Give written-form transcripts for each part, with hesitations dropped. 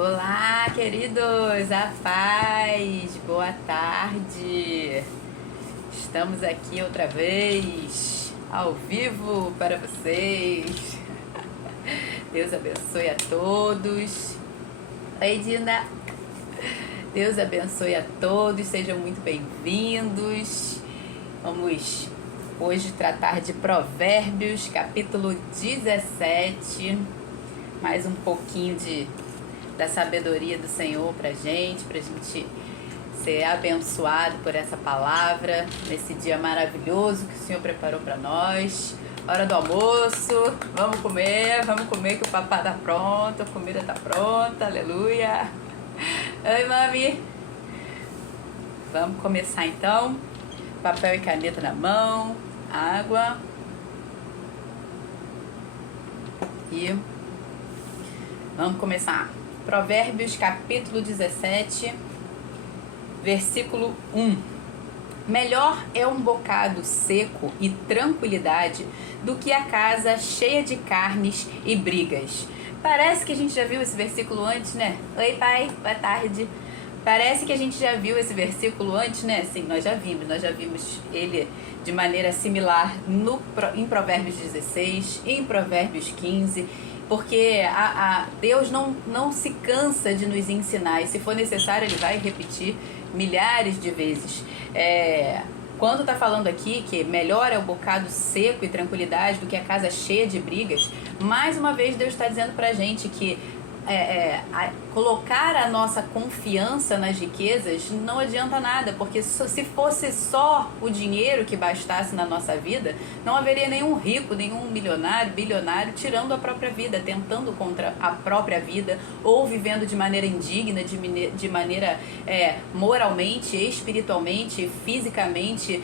Olá, queridos, a paz, boa tarde. Estamos aqui outra vez, ao vivo para vocês. Deus abençoe a todos. Oi, Dina. Deus abençoe a todos, sejam muito bem-vindos. Vamos hoje tratar de Provérbios, capítulo 17. Mais um pouquinho da sabedoria do Senhor pra gente ser abençoado por essa palavra, nesse dia maravilhoso que o Senhor preparou para nós. Hora do almoço, vamos comer que o papá tá pronto, a comida tá pronta, aleluia. Oi, mami. Vamos começar então. Papel e caneta na mão, água. E vamos começar. Provérbios capítulo 17, versículo 1. Melhor é um bocado seco e tranquilidade do que a casa cheia de carnes e brigas. Parece que a gente já viu esse versículo antes, né? Oi, pai, boa tarde. Parece que a gente já viu esse versículo antes, né? Sim, nós já vimos ele de maneira similar em Provérbios 16, em Provérbios 15, porque Deus não se cansa de nos ensinar, e se for necessário ele vai repetir milhares de vezes. Quando está falando aqui que melhor é o bocado seco e tranquilidade do que a casa cheia de brigas, mais uma vez Deus está dizendo pra gente que colocar a nossa confiança nas riquezas não adianta nada, porque se fosse só o dinheiro que bastasse na nossa vida, não haveria nenhum rico, nenhum milionário, bilionário tirando a própria vida, tentando contra a própria vida, ou vivendo de maneira indigna, de maneira moralmente, espiritualmente, fisicamente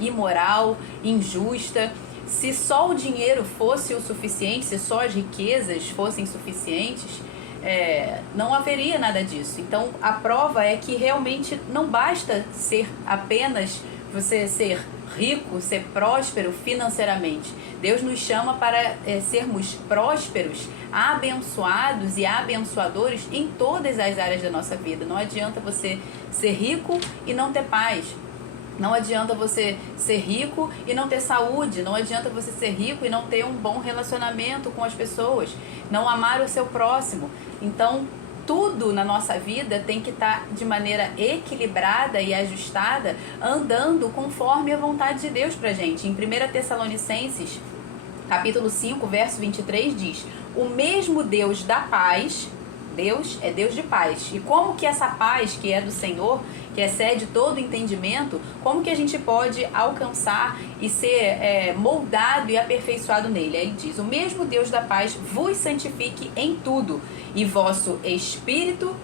imoral, injusta. Se só o dinheiro fosse o suficiente, se só as riquezas fossem suficientes, não haveria nada disso. Então, a prova é que realmente não basta ser apenas você ser rico, ser próspero financeiramente. Deus nos chama para sermos prósperos, abençoados e abençoadores em todas as áreas da nossa vida. Não adianta você ser rico e não ter paz. Não adianta você ser rico e não ter saúde. Não adianta você ser rico e não ter um bom relacionamento com as pessoas. Não amar o seu próximo. Então, tudo na nossa vida tem que estar de maneira equilibrada e ajustada, andando conforme a vontade de Deus pra gente. Em 1 Tessalonicenses, capítulo 5, verso 23, diz: o mesmo Deus da paz... Deus é Deus de paz. E como que essa paz que é do Senhor, que excede todo entendimento, como que a gente pode alcançar e ser moldado e aperfeiçoado nele? Aí ele diz: o mesmo Deus da paz vos santifique em tudo, e vosso espírito,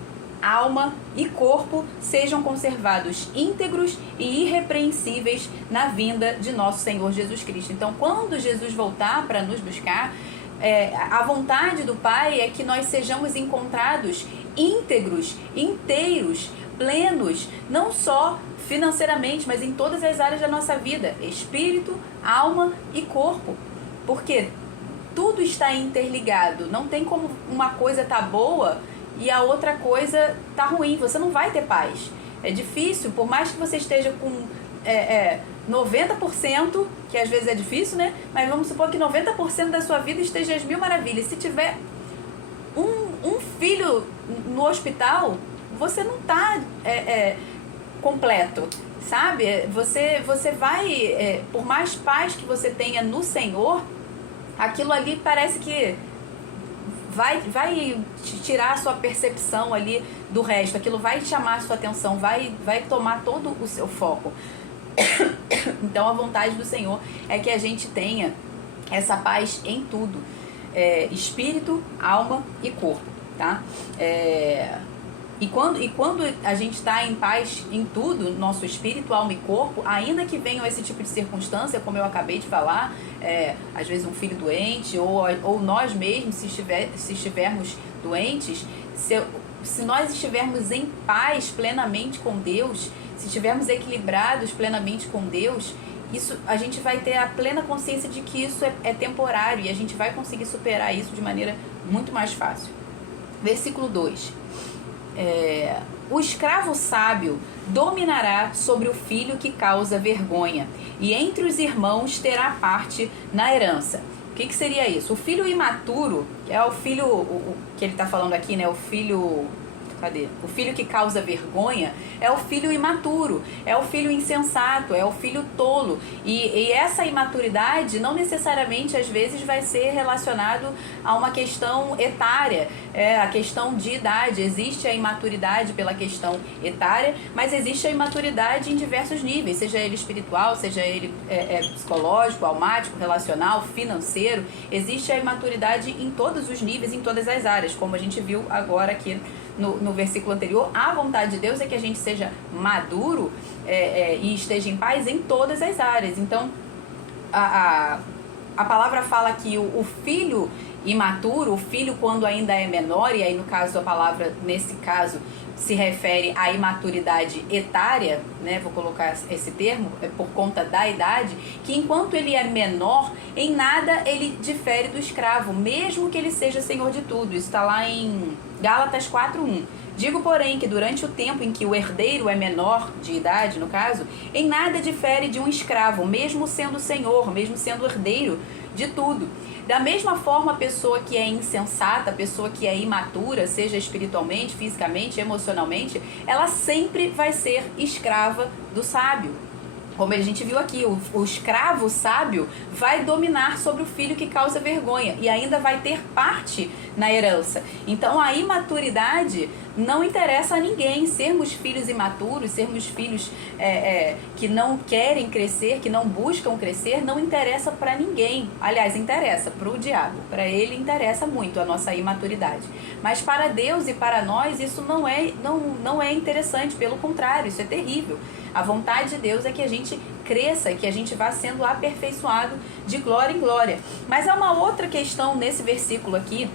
alma e corpo sejam conservados íntegros e irrepreensíveis na vinda de nosso Senhor Jesus Cristo. Então, quando Jesus voltar para nos buscar, a vontade do Pai é que nós sejamos encontrados íntegros, inteiros, plenos, não só financeiramente, mas em todas as áreas da nossa vida, espírito, alma e corpo, porque tudo está interligado. Não tem como uma coisa tá boa e a outra coisa tá ruim. Você não vai ter paz. É difícil, por mais que você esteja com 90%, que às vezes é difícil, né? Mas vamos supor que 90% da sua vida esteja às mil maravilhas. Se tiver um filho no hospital, você não está completo, sabe? Você vai, por mais paz que você tenha no Senhor, aquilo ali parece que vai tirar a sua percepção ali do resto. Aquilo vai chamar a sua atenção, vai tomar todo o seu foco. Então a vontade do Senhor é que a gente tenha essa paz em tudo, espírito, alma e corpo, tá? E quando a gente está em paz em tudo, nosso espírito, alma e corpo, ainda que venham esse tipo de circunstância, como eu acabei de falar, às vezes um filho doente, ou nós mesmos, se estivermos doentes, se nós estivermos em paz plenamente com Deus, se estivermos equilibrados plenamente com Deus, isso, a gente vai ter a plena consciência de que isso é temporário, e a gente vai conseguir superar isso de maneira muito mais fácil. Versículo 2. O escravo sábio dominará sobre o filho que causa vergonha, e entre os irmãos terá parte na herança. O que seria isso? O filho imaturo, que é o filho, que ele está falando aqui, né? O filho... Cadê? O filho que causa vergonha é o filho imaturo, é o filho insensato, é o filho tolo. E essa imaturidade não necessariamente, às vezes, vai ser relacionado a uma questão etária, a questão de idade. Existe a imaturidade pela questão etária, mas existe a imaturidade em diversos níveis, seja ele espiritual, seja ele psicológico, almático, relacional, financeiro. Existe a imaturidade em todos os níveis, em todas as áreas, como a gente viu agora aqui no versículo anterior. A vontade de Deus é que a gente seja maduro e esteja em paz em todas as áreas. Então, a palavra fala que o filho imaturo, o filho quando ainda é menor, e aí no caso a palavra, nesse caso, se refere à imaturidade etária, né? Vou colocar esse termo, por conta da idade, que enquanto ele é menor, em nada ele difere do escravo, mesmo que ele seja senhor de tudo. Isso está lá em Gálatas 4:1. Digo, porém, que durante o tempo em que o herdeiro é menor de idade, no caso, em nada difere de um escravo, mesmo sendo senhor, mesmo sendo herdeiro de tudo. Da mesma forma, a pessoa que é insensata, a pessoa que é imatura, seja espiritualmente, fisicamente, emocionalmente, ela sempre vai ser escrava do sábio. Como a gente viu aqui, o escravo sábio vai dominar sobre o filho que causa vergonha e ainda vai ter parte na herança. Então a imaturidade não interessa a ninguém. Sermos filhos imaturos, sermos filhos que não querem crescer, que não buscam crescer, não interessa para ninguém. Aliás, interessa para o diabo. Para ele interessa muito a nossa imaturidade. Mas para Deus e para nós isso não é interessante. Pelo contrário, isso é terrível. A vontade de Deus é que a gente cresça, que a gente vá sendo aperfeiçoado de glória em glória. Mas há uma outra questão nesse versículo aqui,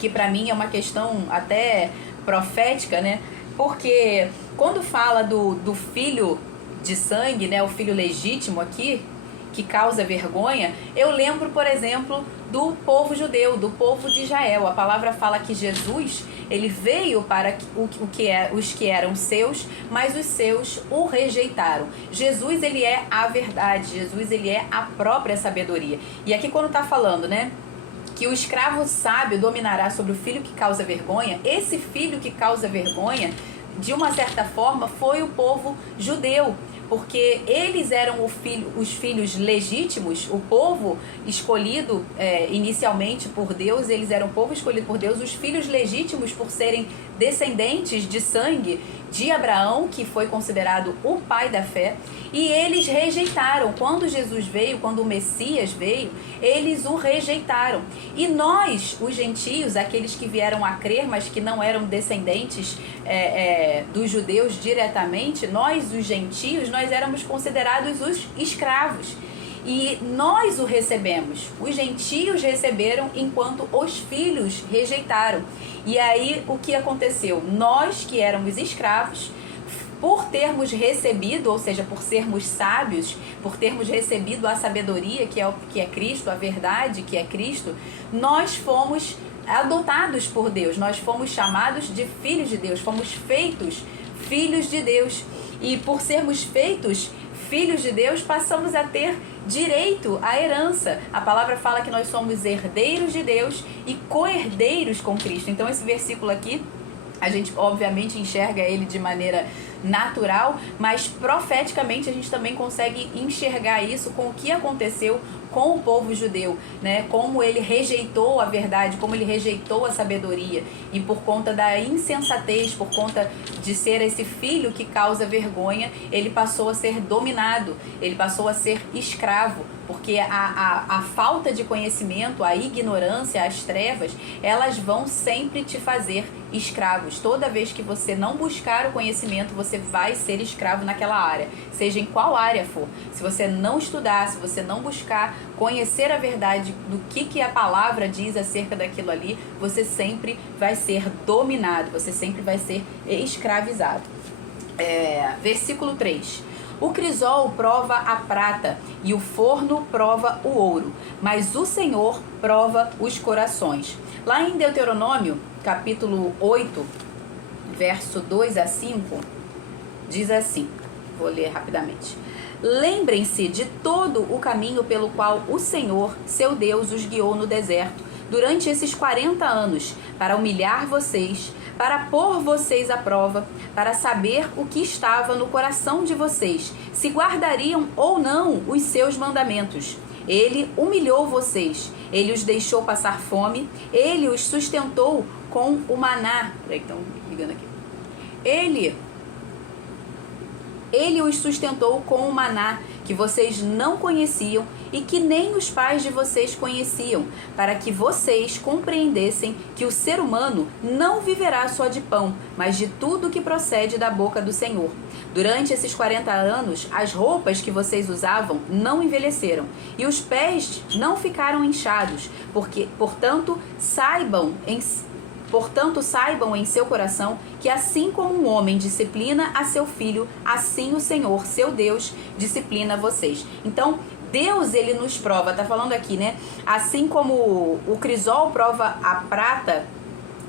que para mim é uma questão até profética, né? Porque quando fala do filho de sangue, né, o filho legítimo aqui, que causa vergonha, eu lembro, por exemplo, do povo judeu, do povo de Israel. A palavra fala que Jesus, ele veio para os que eram seus, mas os seus o rejeitaram. Jesus, ele é a verdade, Jesus, ele é a própria sabedoria. E aqui quando está falando, né, que o escravo sábio dominará sobre o filho que causa vergonha, esse filho que causa vergonha, de uma certa forma, foi o povo judeu, porque eles eram os filhos legítimos, o povo escolhido inicialmente por Deus, eles eram o povo escolhido por Deus, os filhos legítimos por serem descendentes de sangue de Abraão, que foi considerado o pai da fé, e eles rejeitaram. Quando Jesus veio, quando o Messias veio, eles o rejeitaram. E nós, os gentios, aqueles que vieram a crer, mas que não eram descendentes dos judeus diretamente, nós, os gentios, nós éramos considerados os escravos. E nós o recebemos. Os gentios receberam enquanto os filhos rejeitaram. E aí o que aconteceu? Nós que éramos escravos, por termos recebido, ou seja, por sermos sábios, por termos recebido a sabedoria que é Cristo, a verdade que é Cristo, nós fomos adotados por Deus, nós fomos chamados de filhos de Deus, fomos feitos filhos de Deus. E por sermos feitos filhos de Deus, passamos a ter direito à herança. A palavra fala que nós somos herdeiros de Deus e co-herdeiros com Cristo. Então esse versículo aqui, a gente obviamente enxerga ele de maneira natural, mas profeticamente a gente também consegue enxergar isso com o que aconteceu com o povo judeu, né? Como ele rejeitou a verdade, como ele rejeitou a sabedoria, e por conta da insensatez, por conta de ser esse filho que causa vergonha, ele passou a ser dominado, ele passou a ser escravo, porque a falta de conhecimento, a ignorância, as trevas, elas vão sempre te fazer escravos. Toda vez que você não buscar o conhecimento, você vai ser escravo naquela área, seja em qual área for. Se você não estudar, se você não buscar conhecer a verdade do que a palavra diz acerca daquilo ali, você sempre vai ser dominado, você sempre vai ser escravizado. Versículo 3. O crisol prova a prata e o forno prova o ouro, mas o Senhor prova os corações. Lá em Deuteronômio, capítulo 8, verso 2 a 5, diz assim, vou ler rapidamente. Lembrem-se de todo o caminho pelo qual o Senhor, seu Deus, os guiou no deserto durante esses 40 anos, para humilhar vocês, para pôr vocês à prova, para saber o que estava no coração de vocês, se guardariam ou não os seus mandamentos. Ele humilhou vocês, ele os deixou passar fome, ele os sustentou com o maná. Peraí, estão ligando aqui. Ele os sustentou com o maná que vocês não conheciam e que nem os pais de vocês conheciam, para que vocês compreendessem que o ser humano não viverá só de pão, mas de tudo que procede da boca do Senhor. Durante esses 40 anos, as roupas que vocês usavam não envelheceram e os pés não ficaram inchados, portanto, saibam em seu coração que assim como um homem disciplina a seu filho, assim o Senhor, seu Deus, disciplina vocês. Então, Deus, ele nos prova, tá falando aqui, né? Assim como o crisol prova a prata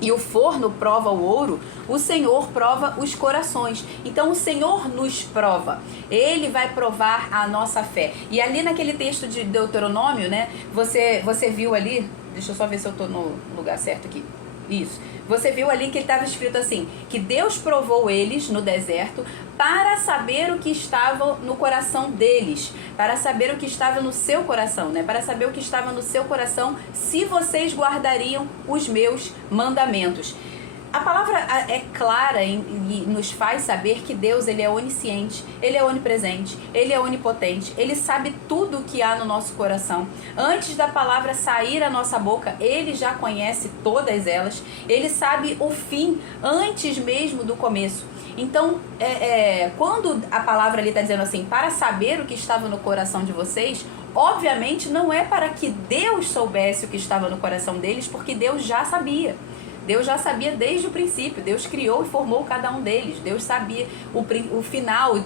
e o forno prova o ouro, o Senhor prova os corações. Então o Senhor nos prova, Ele vai provar a nossa fé. E ali naquele texto de Deuteronômio, né? Você viu ali, deixa eu só ver se eu tô no lugar certo aqui. Isso. Você viu ali que ele estava escrito assim, que Deus provou eles no deserto para saber o que estava no coração deles, para saber o que estava no seu coração, né? Para saber o que estava no seu coração, se vocês guardariam os meus mandamentos. A palavra é clara e nos faz saber que Deus, ele é onisciente, ele é onipresente, ele é onipotente, ele sabe tudo o que há no nosso coração. Antes da palavra sair à nossa boca, ele já conhece todas elas, ele sabe o fim antes mesmo do começo. Então, quando a palavra ali está dizendo assim, para saber o que estava no coração de vocês, obviamente não é para que Deus soubesse o que estava no coração deles, porque Deus já sabia. Deus já sabia desde o princípio, Deus criou e formou cada um deles, Deus sabia o final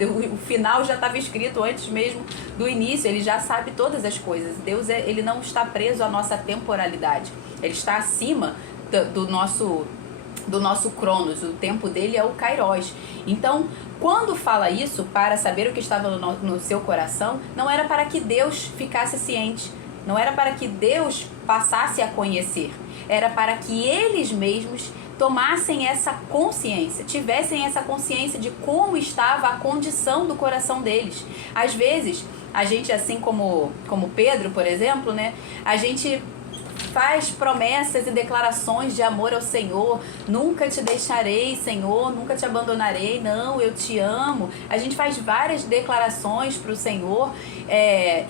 já estava escrito antes mesmo do início, ele já sabe todas as coisas. Deus ele não está preso à nossa temporalidade, ele está acima do nosso cronos, o tempo dele é o kairos. Então, quando fala isso, para saber o que estava no seu coração, não era para que Deus ficasse ciente, não era para que Deus passasse a conhecer, era para que eles mesmos tomassem essa consciência, tivessem essa consciência de como estava a condição do coração deles. Às vezes, a gente, assim como Pedro, por exemplo, né, a gente faz promessas e declarações de amor ao Senhor. Nunca te deixarei, Senhor, nunca te abandonarei, não, eu te amo. A gente faz várias declarações para o Senhor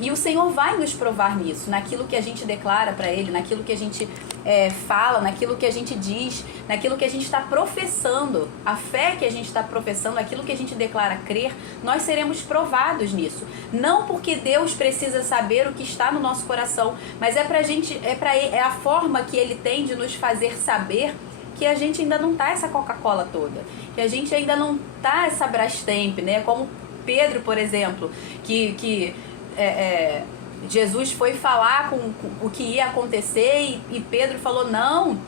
e o Senhor vai nos provar nisso, naquilo que a gente declara para Ele, naquilo que a gente fala, naquilo que a gente diz, naquilo que a gente está professando, a fé que a gente está professando, aquilo que a gente declara crer, nós seremos provados nisso. Não porque Deus precisa saber o que está no nosso coração, mas é a forma que Ele tem de nos fazer saber que a gente ainda não tá essa Coca-Cola toda, que a gente ainda não tá essa Brastemp, né? Como Pedro, por exemplo, que Jesus foi falar com o que ia acontecer e Pedro falou, não,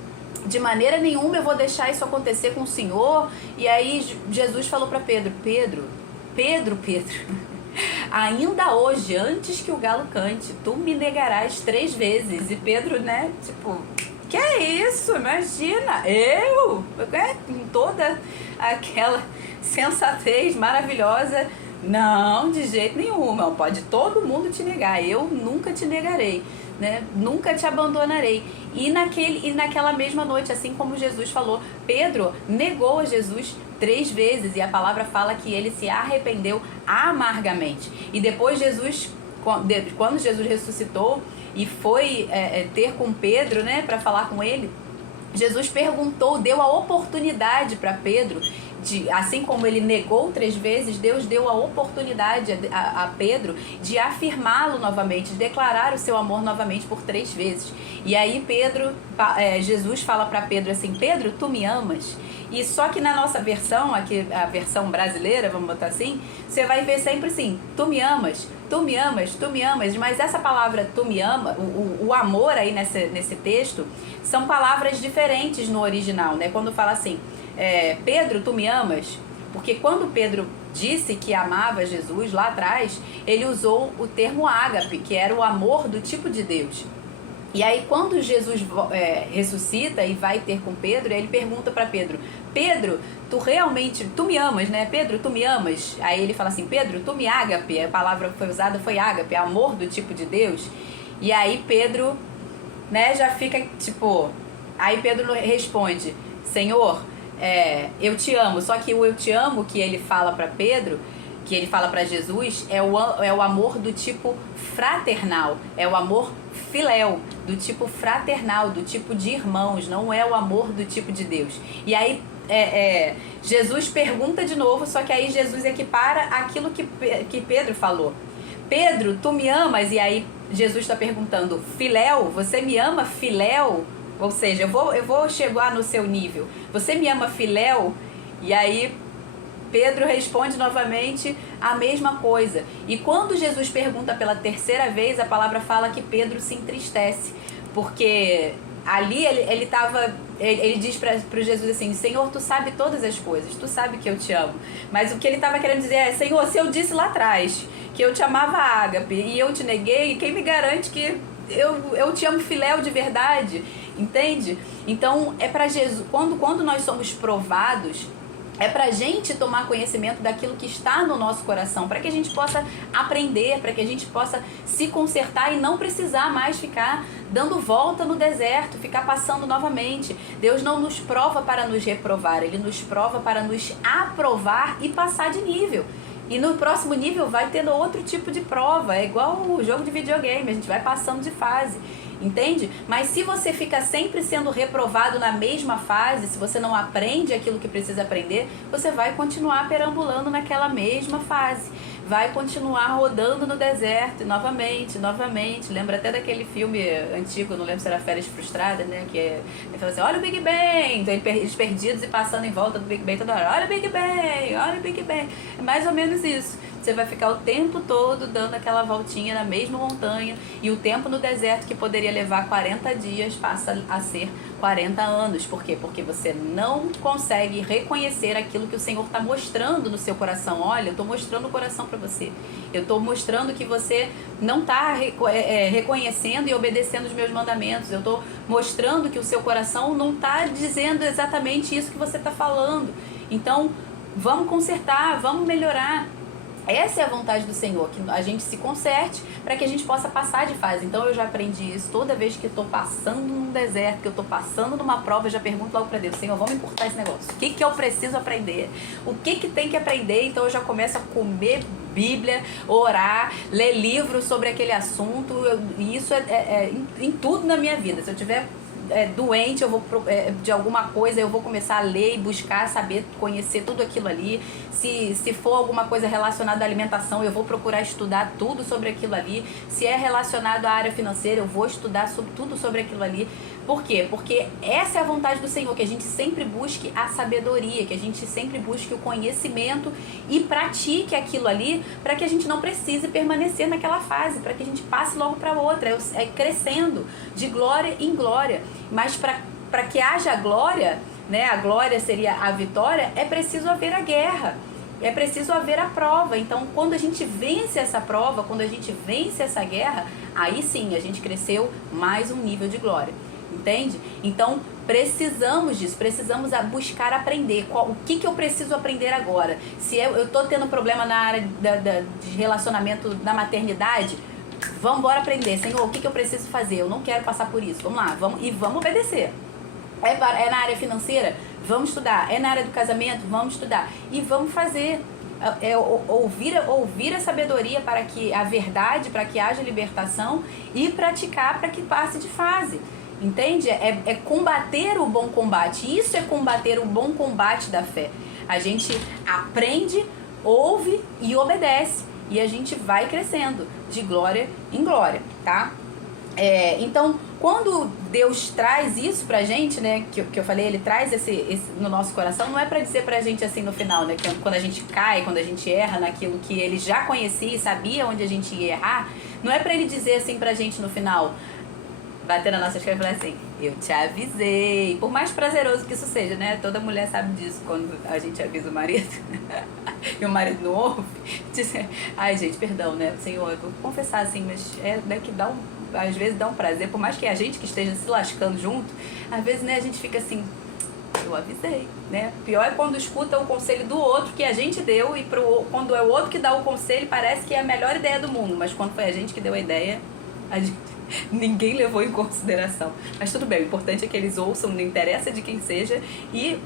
de maneira nenhuma eu vou deixar isso acontecer com o Senhor. E aí Jesus falou para Pedro, ainda hoje, antes que o galo cante, tu me negarás 3 vezes. E Pedro, né, tipo, que é isso? Imagina, com toda aquela sensatez maravilhosa, não, de jeito nenhum, não, pode todo mundo te negar, eu nunca te negarei, né? Nunca te abandonarei. E naquela mesma noite, assim como Jesus falou, Pedro negou a Jesus 3 vezes, e a palavra fala que ele se arrependeu amargamente. E depois quando Jesus ressuscitou e foi ter com Pedro, né, para falar com ele, Jesus deu a oportunidade para Pedro, assim como ele negou 3 vezes, Deus deu a oportunidade a Pedro de afirmá-lo novamente, de declarar o seu amor novamente por 3 vezes. E aí Jesus fala para Pedro assim, Pedro, tu me amas? E só que na nossa versão, aqui a versão brasileira, vamos botar assim, você vai ver sempre assim, tu me amas? tu me amas, mas essa palavra tu me ama, o amor aí nesse texto, são palavras diferentes no original, né? Quando fala assim, Pedro, tu me amas? Porque quando Pedro disse que amava Jesus lá atrás, ele usou o termo ágape, que era o amor do tipo de Deus. E aí quando Jesus ressuscita e vai ter com Pedro, ele pergunta para Pedro, Pedro, tu me amas, né? Pedro, tu me amas? Aí ele fala assim, Pedro, tu me ágape, a palavra que foi usada foi ágape, amor do tipo de Deus. E aí Pedro, né, já fica tipo, aí Pedro responde, Senhor, eu te amo. Só que o eu te amo que ele fala para Pedro, que ele fala para Jesus, é o amor do tipo fraternal, é o amor filéu, do tipo fraternal, do tipo de irmãos, não é o amor do tipo de Deus. E aí Jesus pergunta de novo, só que aí Jesus equipara aquilo que Pedro falou. Pedro, tu me amas? E aí Jesus está perguntando, filéu, você me ama filéu? Ou seja, eu vou chegar no seu nível. Você me ama filéu? E aí Pedro responde novamente a mesma coisa. E quando Jesus pergunta pela terceira vez, a palavra fala que Pedro se entristece. Porque ali ele diz para Jesus assim, Senhor, tu sabe todas as coisas, tu sabe que eu te amo. Mas o que ele estava querendo dizer é, Senhor, se eu disse lá atrás que eu te amava ágape e eu te neguei, quem me garante que eu te amo filéu de verdade? Entende? Então é para Jesus, quando nós somos provados, é pra gente tomar conhecimento daquilo que está no nosso coração, para que a gente possa aprender, para que a gente possa se consertar e não precisar mais ficar dando volta no deserto, ficar passando novamente. Deus não nos prova para nos reprovar, Ele nos prova para nos aprovar e passar de nível. E no próximo nível vai tendo outro tipo de prova, é igual o jogo de videogame, a gente vai passando de fase. Entende? Mas se você fica sempre sendo reprovado na mesma fase, se você não aprende aquilo que precisa aprender, você vai continuar perambulando naquela mesma fase. Vai continuar rodando no deserto, novamente. Lembra até daquele filme antigo, não lembro se era Férias Frustradas, né? Que ele fala assim, olha o Big Bang! Então eles perdidos e passando em volta do Big Bang toda hora. Olha o Big Bang! Olha o Big Bang! É mais ou menos isso. Você vai ficar o tempo todo dando aquela voltinha na mesma montanha e o tempo no deserto que poderia levar 40 dias passa a ser 40 anos. Por quê? Porque você não consegue reconhecer aquilo que o Senhor está mostrando no seu coração. Olha, eu estou mostrando o coração para você. Eu estou mostrando que você não está reconhecendo e obedecendo os meus mandamentos. Eu estou mostrando que o seu coração não está dizendo exatamente isso que você está falando. Então, vamos consertar, vamos melhorar. Essa é a vontade do Senhor, que a gente se conserte para que a gente possa passar de fase. Então eu já aprendi isso. Toda vez que eu estou passando num deserto, que eu estou passando numa prova, eu já pergunto logo para Deus, Senhor, vamos encurtar esse negócio. O que eu preciso aprender? O que tem que aprender? Então eu já começo a comer Bíblia, orar, ler livros sobre aquele assunto. E isso em tudo na minha vida. Se eu tiver doente, eu vou de alguma coisa, eu vou começar a ler e buscar saber, conhecer tudo aquilo ali. Se for alguma coisa relacionada à alimentação, eu vou procurar estudar tudo sobre aquilo ali. Se é relacionado à área financeira, eu vou estudar tudo sobre aquilo ali. Por quê? Porque essa é a vontade do Senhor, que a gente sempre busque a sabedoria, que a gente sempre busque o conhecimento e pratique aquilo ali, para que a gente não precise permanecer naquela fase, para que a gente passe logo para outra, crescendo de glória em glória. Mas para que haja glória, né, a glória seria a vitória, é preciso haver a guerra. É preciso haver a prova. Então, quando a gente vence essa prova, quando a gente vence essa guerra, aí sim a gente cresceu mais um nível de glória. Entende? Então, precisamos disso, precisamos buscar aprender. O que eu preciso aprender agora? Se eu estou tendo problema na área de relacionamento na maternidade, vamos embora aprender. Senhor, o que eu preciso fazer? Eu não quero passar por isso. Vamos lá, vamos obedecer. É na área financeira? Vamos estudar. É na área do casamento? Vamos estudar. E vamos fazer. Ouvir a sabedoria para que a verdade, para que haja libertação, e praticar para que passe de fase. Entende? É combater o bom combate. Isso é combater o bom combate da fé. A gente aprende, ouve e obedece. E a gente vai crescendo de glória em glória, tá? Então, quando Deus traz isso pra gente, né, que eu falei, ele traz esse no nosso coração, não é pra dizer pra gente assim no final, né, que quando a gente cai, quando a gente erra naquilo que ele já conhecia e sabia onde a gente ia errar, não é pra ele dizer assim pra gente no final, bater na nossa esquerda e falar assim, eu te avisei. Por mais prazeroso que isso seja, né? Toda mulher sabe disso quando a gente avisa o marido. E o marido não ouve. Diz, ai, gente, perdão, né? Senhor, eu vou confessar assim, mas né, que dá às vezes dá um prazer. Por mais que a gente que esteja se lascando junto, às vezes, né, a gente fica assim, eu avisei, né? Pior é quando escuta o conselho do outro que a gente deu e quando é o outro que dá o conselho, parece que é a melhor ideia do mundo. Mas quando foi a gente que deu a ideia, ninguém levou em consideração. Mas tudo bem, o importante é que eles ouçam, não interessa de quem seja, e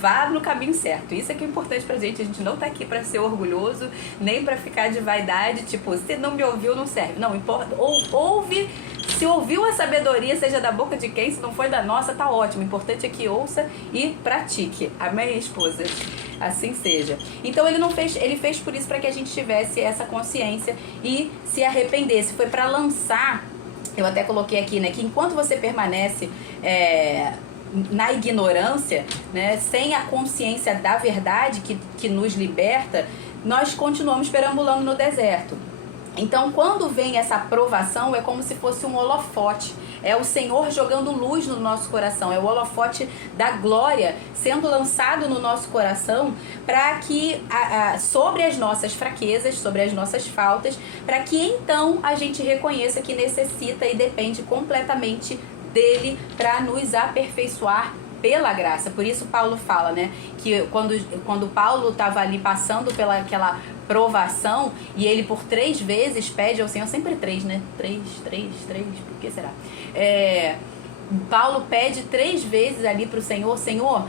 vá no caminho certo. Isso é que é importante pra gente. A gente não tá aqui pra ser orgulhoso, nem pra ficar de vaidade, tipo, se não me ouviu, não serve. Não, importa, ouve, se ouviu a sabedoria, seja da boca de quem, se não foi da nossa, tá ótimo. O importante é que ouça e pratique. Amém, esposa? Assim seja. Então ele fez por isso, para que a gente tivesse essa consciência e se arrependesse. Foi para lançar, eu até coloquei aqui, né, que enquanto você permanece na ignorância, né, sem a consciência da verdade que nos liberta, nós continuamos perambulando no deserto. Então, quando vem essa provação, é como se fosse um holofote. É o Senhor jogando luz no nosso coração. É o holofote da glória sendo lançado no nosso coração para que, sobre as nossas fraquezas, sobre as nossas faltas, para que então a gente reconheça que necessita e depende completamente dele para nos aperfeiçoar pela graça. Por isso Paulo fala, né, que quando Paulo estava ali passando pela aquela provação e ele por 3 vezes pede ao Senhor, sempre 3, né? 3, por que será? Paulo pede 3 vezes ali pro Senhor, Senhor,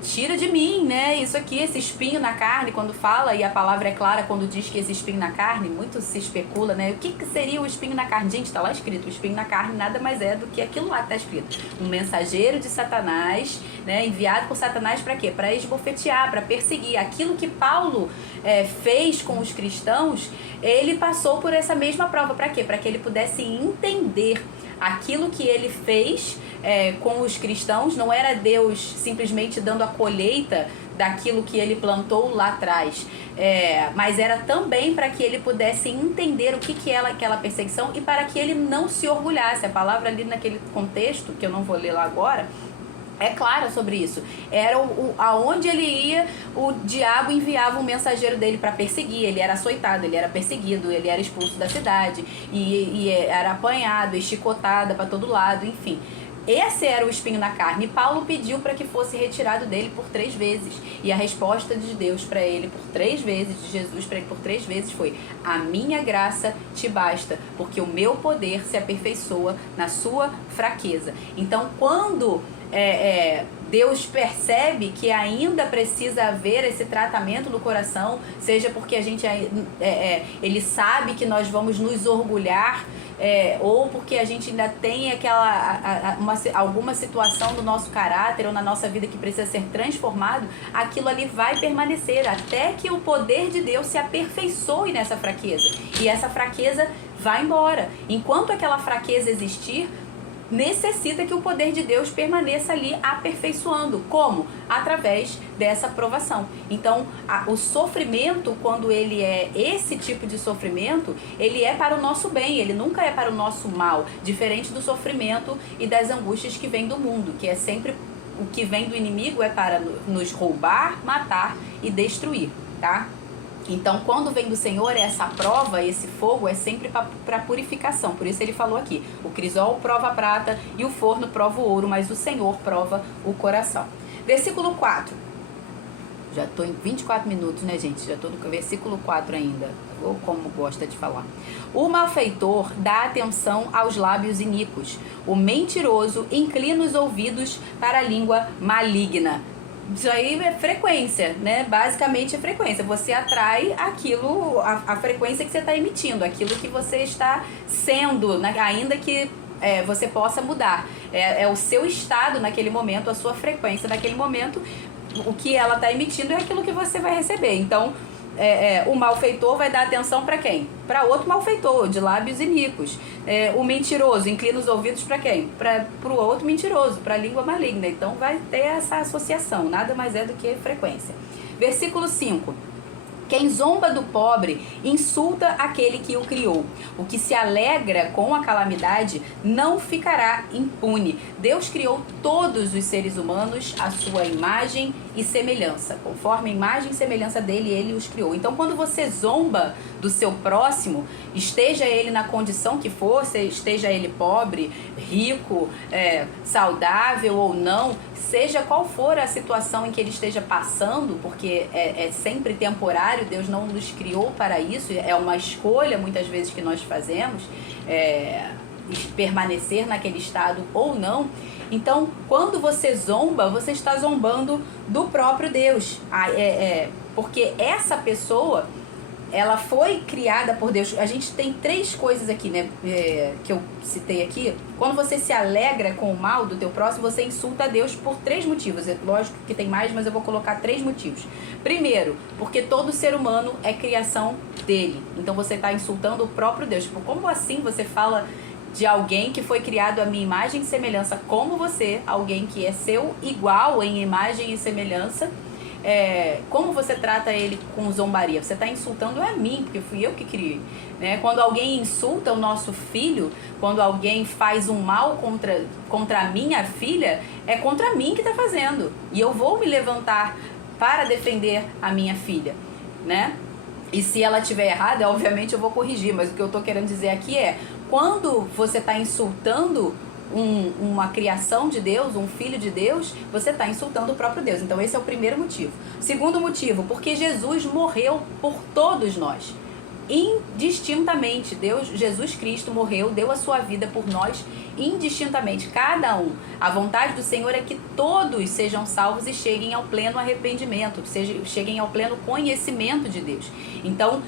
tira de mim, né, isso aqui, esse espinho na carne, quando fala, e a palavra é clara quando diz que esse espinho na carne, muito se especula, né, o que seria o espinho na carne? Gente, tá lá escrito, o espinho na carne nada mais é do que aquilo lá que tá escrito, um mensageiro de Satanás, né, enviado por Satanás para quê? Para esbofetear, para perseguir. Aquilo que Paulo fez com os cristãos, ele passou por essa mesma prova, para quê? Para que ele pudesse entender aquilo que ele fez com os cristãos. Não era Deus simplesmente dando a colheita daquilo que ele plantou lá atrás, mas era também para que ele pudesse entender o que era aquela perseguição e para que ele não se orgulhasse. A palavra ali naquele contexto, que eu não vou ler lá agora, é clara sobre isso. Era aonde ele ia, o diabo enviava um mensageiro dele para perseguir. Ele era açoitado, ele era perseguido, ele era expulso da cidade e era apanhado, esticotado para todo lado, enfim. Esse era o espinho na carne. E Paulo pediu para que fosse retirado dele por 3 vezes. E a resposta de Deus para ele por 3 vezes, de Jesus para ele por 3 vezes foi: a minha graça te basta, porque o meu poder se aperfeiçoa na sua fraqueza. Então, quando Deus percebe que ainda precisa haver esse tratamento no coração, seja porque a gente ele sabe que nós vamos nos orgulhar, ou porque a gente ainda tem alguma situação no nosso caráter ou na nossa vida que precisa ser transformado, aquilo ali vai permanecer até que o poder de Deus se aperfeiçoe nessa fraqueza. E essa fraqueza vai embora. Enquanto aquela fraqueza existir, necessita que o poder de Deus permaneça ali aperfeiçoando. Como? Através dessa provação. Então, o sofrimento, quando ele é esse tipo de sofrimento, ele é para o nosso bem, ele nunca é para o nosso mal, diferente do sofrimento e das angústias que vêm do mundo, que é sempre o que vem do inimigo é para nos roubar, matar e destruir, tá? Então, quando vem do Senhor, essa prova, esse fogo, é sempre para purificação. Por isso ele falou aqui, o crisol prova a prata e o forno prova o ouro, mas o Senhor prova o coração. Versículo 4. Já estou em 24 minutos, né, gente? Já estou no versículo 4 ainda. Ou como gosta de falar. O malfeitor dá atenção aos lábios iníquos. O mentiroso inclina os ouvidos para a língua maligna. Isso aí é frequência, né? Basicamente é frequência. Você atrai aquilo, a frequência que você está emitindo, aquilo que você está sendo, né? Ainda que você possa mudar. É o seu estado naquele momento, a sua frequência naquele momento, o que ela está emitindo é aquilo que você vai receber. Então, o malfeitor vai dar atenção para quem? Para outro malfeitor, de lábios iníquos. O mentiroso inclina os ouvidos para quem? Para o outro mentiroso, para a língua maligna. Então vai ter essa associação, nada mais é do que frequência. Versículo 5. Quem zomba do pobre insulta aquele que o criou. O que se alegra com a calamidade não ficará impune. Deus criou todos os seres humanos à sua imagem e semelhança. Conforme a imagem e semelhança dele, ele os criou. Então, quando você zomba do seu próximo, esteja ele na condição que for, esteja ele pobre, rico, saudável ou não, seja qual for a situação em que ele esteja passando, porque é sempre temporário, Deus não nos criou para isso, é uma escolha muitas vezes que nós fazemos, permanecer naquele estado ou não. Então, quando você zomba, você está zombando do próprio Deus, porque essa pessoa, ela foi criada por Deus. A gente tem 3 coisas aqui, né, que eu citei aqui. Quando você se alegra com o mal do teu próximo, você insulta a Deus por 3 motivos. Lógico que tem mais, mas eu vou colocar 3 motivos. Primeiro, porque todo ser humano é criação dele. Então você está insultando o próprio Deus. Tipo, como assim você fala de alguém que foi criado à minha imagem e semelhança como você, alguém que é seu igual em imagem e semelhança, como você trata ele com zombaria? Você está insultando a mim, porque fui eu que criei, né? Quando alguém insulta o nosso filho, quando alguém faz um mal contra a minha filha, é contra mim que está fazendo, e eu vou me levantar para defender a minha filha, né? E se ela estiver errada, obviamente eu vou corrigir, mas o que eu estou querendo dizer aqui quando você está insultando uma criação de Deus, um filho de Deus, você está insultando o próprio Deus. Então esse é o primeiro motivo. Segundo motivo, porque Jesus morreu por todos nós, indistintamente. Jesus Cristo morreu, deu a sua vida por nós indistintamente, cada um. A vontade do Senhor é que todos sejam salvos e cheguem ao pleno arrependimento, cheguem ao pleno conhecimento de Deus. Então,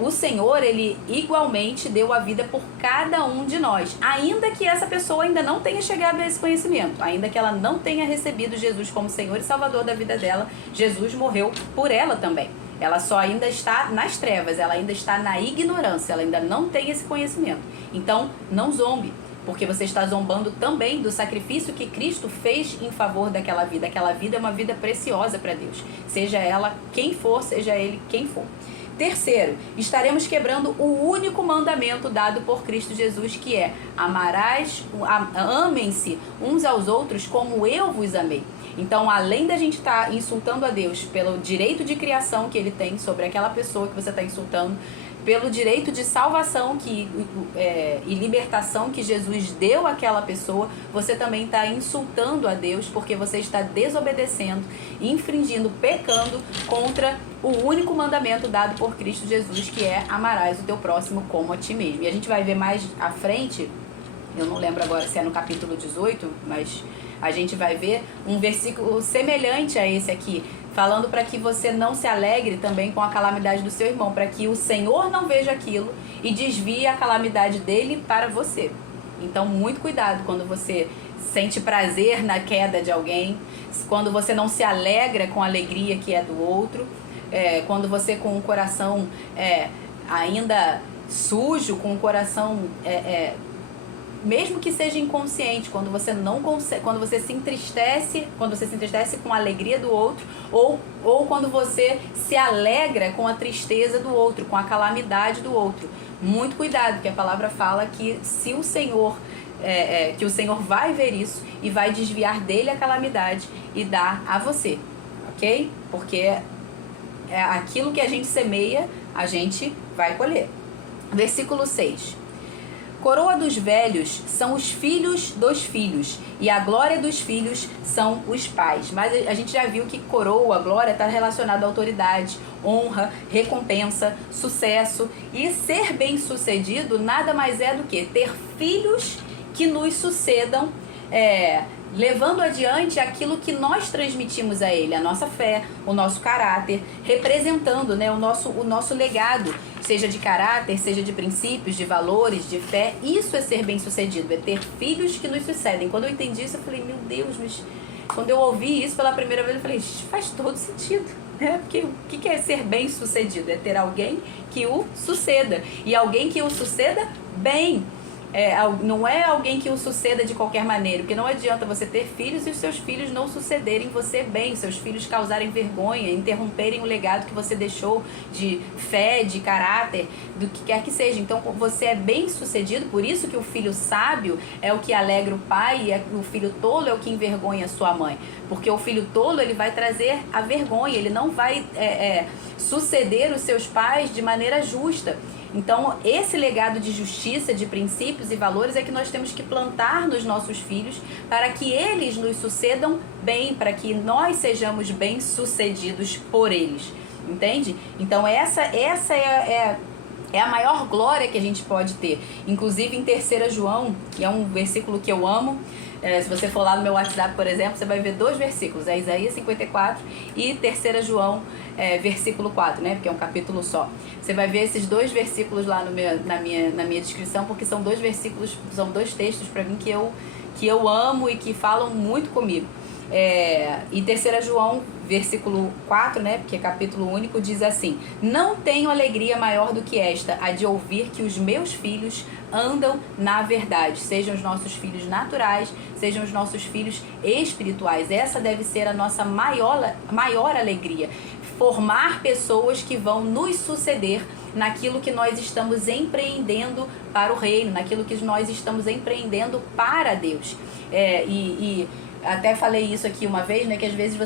o Senhor, ele igualmente deu a vida por cada um de nós, ainda que essa pessoa ainda não tenha chegado a esse conhecimento, ainda que ela não tenha recebido Jesus como Senhor e Salvador da vida dela, Jesus morreu por ela também. Ela só ainda está nas trevas, ela ainda está na ignorância, ela ainda não tem esse conhecimento. Então, não zombe, porque você está zombando também do sacrifício que Cristo fez em favor daquela vida. Aquela vida é uma vida preciosa para Deus, seja ela quem for, seja ele quem for. Terceiro, estaremos quebrando o único mandamento dado por Cristo Jesus, que é: amem-se uns aos outros como eu vos amei. Então, além da gente estar insultando a Deus pelo direito de criação que ele tem sobre aquela pessoa que você está insultando, pelo direito de salvação e libertação que Jesus deu àquela pessoa, você também está insultando a Deus, porque você está desobedecendo, infringindo, pecando contra o único mandamento dado por Cristo Jesus, que é: amarás o teu próximo como a ti mesmo. E a gente vai ver mais à frente, eu não lembro agora se é no capítulo 18, mas a gente vai ver um versículo semelhante a esse aqui, falando para que você não se alegre também com a calamidade do seu irmão, para que o Senhor não veja aquilo e desvie a calamidade dele para você. Então, muito cuidado quando você sente prazer na queda de alguém, quando você não se alegra com a alegria que é do outro, quando você com o coração ainda sujo, com o coração mesmo que seja inconsciente, quando você não consegue, quando você se entristece com a alegria do outro, ou quando você se alegra com a tristeza do outro, com a calamidade do outro. Muito cuidado, porque a palavra fala que se o Senhor que o Senhor vai ver isso e vai desviar dele a calamidade e dar a você, ok? Porque aquilo que a gente semeia, a gente vai colher. Versículo 6. Coroa dos velhos são os filhos dos filhos, e a glória dos filhos são os pais. Mas a gente já viu que coroa, glória, está relacionado à autoridade, honra, recompensa, sucesso. E ser bem-sucedido nada mais é do que ter filhos que nos sucedam, levando adiante aquilo que nós transmitimos a ele, a nossa fé, o nosso caráter, representando, né, o nosso legado, seja de caráter, seja de princípios, de valores, de fé. Isso é ser bem-sucedido, é ter filhos que nos sucedem. Quando eu entendi isso, eu falei: meu Deus, mas quando eu ouvi isso pela primeira vez, eu falei: faz todo sentido. né? Porque o que é ser bem sucedido? É ter alguém que o suceda, e alguém que o suceda bem. Não é alguém que o suceda de qualquer maneira, porque não adianta você ter filhos e os seus filhos não sucederem você bem, seus filhos causarem vergonha, interromperem o legado que você deixou de fé, de caráter, do que quer que seja. Então você é bem sucedido, por isso que o filho sábio é o que alegra o pai, e o filho tolo é o que envergonha a sua mãe, porque o filho tolo ele vai trazer a vergonha, ele não vai suceder os seus pais de maneira justa. Então, esse legado de justiça, de princípios e valores é que nós temos que plantar nos nossos filhos para que eles nos sucedam bem, para que nós sejamos bem-sucedidos por eles, entende? Então, essa é a maior glória que a gente pode ter. Inclusive, em 3 João, que é um versículo que eu amo, se você for lá no meu WhatsApp, por exemplo, você vai ver 2 versículos, Isaías 54 e 3 João, versículo 4, né? Porque é um capítulo só. Você vai ver esses 2 versículos lá na minha descrição, porque são 2 versículos, são 2 textos para mim que eu amo e que falam muito comigo. E 3 João, versículo 4, né, porque é capítulo único, diz assim: não tenho alegria maior do que esta, a de ouvir que os meus filhos andam na verdade, sejam os nossos filhos naturais, sejam os nossos filhos espirituais. Essa deve ser a nossa maior alegria, formar pessoas que vão nos suceder naquilo que nós estamos empreendendo para o reino, naquilo que nós estamos empreendendo para Deus. Até falei isso aqui uma vez, né, que às vezes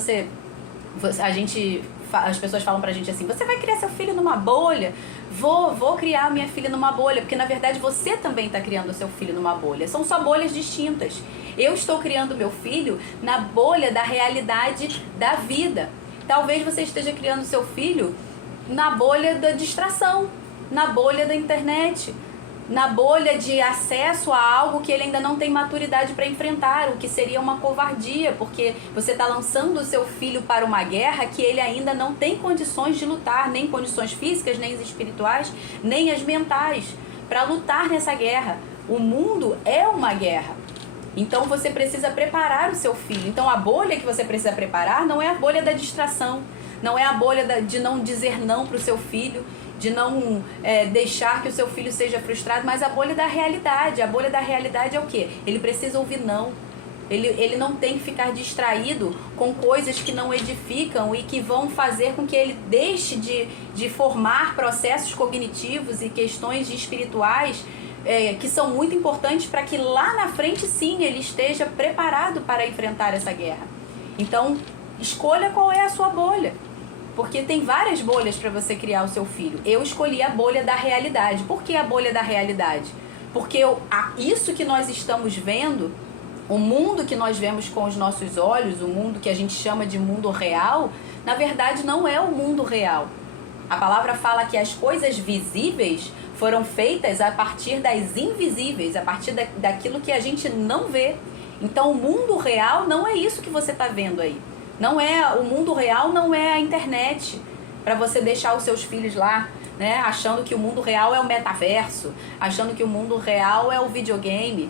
as pessoas falam pra gente assim: você vai criar seu filho numa bolha? Vou criar minha filha numa bolha, porque na verdade você também está criando o seu filho numa bolha. São só bolhas distintas. Eu estou criando meu filho na bolha da realidade da vida. Talvez você esteja criando seu filho na bolha da distração, na bolha da internet, na bolha de acesso a algo que ele ainda não tem maturidade para enfrentar, o que seria uma covardia, porque você está lançando o seu filho para uma guerra que ele ainda não tem condições de lutar, nem condições físicas, nem as espirituais, nem as mentais, para lutar nessa guerra. O mundo é uma guerra. Então você precisa preparar o seu filho. Então a bolha que você precisa preparar não é a bolha da distração, não é a bolha de não dizer não para o seu filho, de não deixar que o seu filho seja frustrado, mas a bolha da realidade. A bolha da realidade é o quê? Ele precisa ouvir não. Ele não tem que ficar distraído com coisas que não edificam e que vão fazer com que ele deixe de formar processos cognitivos e questões espirituais que são muito importantes para que lá na frente, sim, ele esteja preparado para enfrentar essa guerra. Então, escolha qual é a sua bolha. Porque tem várias bolhas para você criar o seu filho. Eu escolhi a bolha da realidade. Por que a bolha da realidade? Porque isso que nós estamos vendo, o mundo que nós vemos com os nossos olhos, o mundo que a gente chama de mundo real, na verdade não é o mundo real. A palavra fala que as coisas visíveis foram feitas a partir das invisíveis, a partir daquilo que a gente não vê. Então o mundo real não é isso que você está vendo aí. O mundo real não é a internet, para você deixar os seus filhos lá, né, achando que o mundo real é o metaverso, achando que o mundo real é o videogame.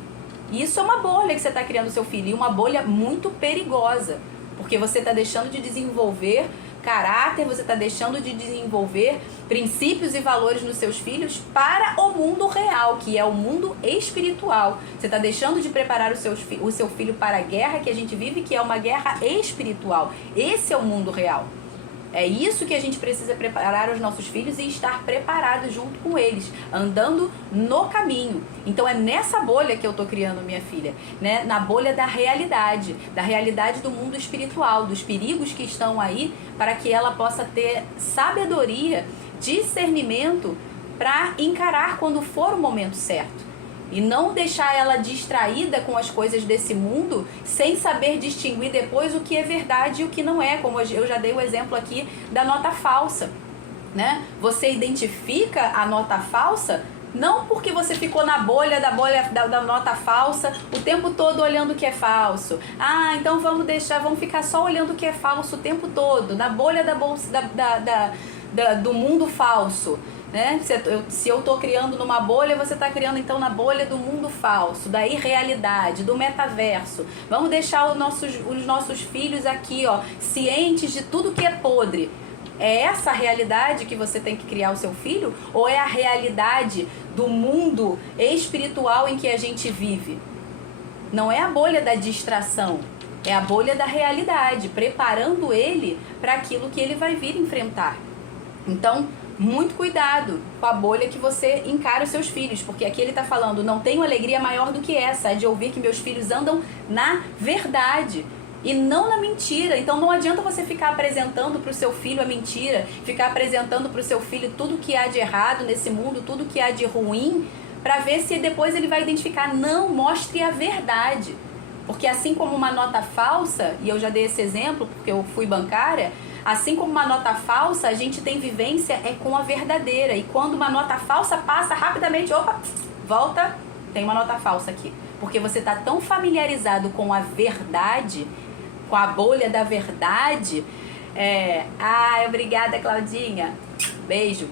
Isso é uma bolha que você está criando seu filho, e uma bolha muito perigosa, porque você está deixando de desenvolver caráter, você está deixando de desenvolver princípios e valores nos seus filhos para o mundo real, que é o mundo espiritual. Você está deixando de preparar o seu filho para a guerra que a gente vive, que é uma guerra espiritual. Esse é o mundo real. É isso que a gente precisa preparar os nossos filhos e estar preparado junto com eles, andando no caminho. Então é nessa bolha que eu estou criando minha filha, né? Na bolha da realidade do mundo espiritual, dos perigos que estão aí, para que ela possa ter sabedoria, discernimento para encarar quando for o momento certo. E não deixar ela distraída com as coisas desse mundo, sem saber distinguir depois o que é verdade e o que não é, como eu já dei o exemplo aqui da nota falsa, né? Você identifica a nota falsa não porque você ficou na bolha da nota falsa o tempo todo olhando o que é falso. Então vamos ficar só olhando o que é falso o tempo todo, na bolha do mundo falso. Né? Se eu estou criando numa bolha, você está criando então na bolha do mundo falso, da irrealidade, do metaverso. Vamos deixar os nossos filhos aqui, cientes de tudo que é podre, É essa a realidade que você tem que criar o seu filho? Ou é a realidade do mundo espiritual em que a gente vive? Não é a bolha da distração, é a bolha da realidade, preparando ele para aquilo que ele vai vir enfrentar. Então, muito cuidado com a bolha que você encara os seus filhos, porque aqui ele está falando, não tenho alegria maior do que essa, é de ouvir que meus filhos andam na verdade e não na mentira. Então não adianta você ficar apresentando para o seu filho a mentira, ficar apresentando para o seu filho tudo que há de errado nesse mundo, tudo que há de ruim, para ver se depois ele vai identificar. Não, mostre a verdade. Porque assim como uma nota falsa, e eu já dei esse exemplo porque eu fui bancária, assim como uma nota falsa, a gente tem vivência com a verdadeira. E quando uma nota falsa passa rapidamente, opa, volta, tem uma nota falsa aqui. Porque você está tão familiarizado com a verdade, com a bolha da verdade. Obrigada, Claudinha. Beijo.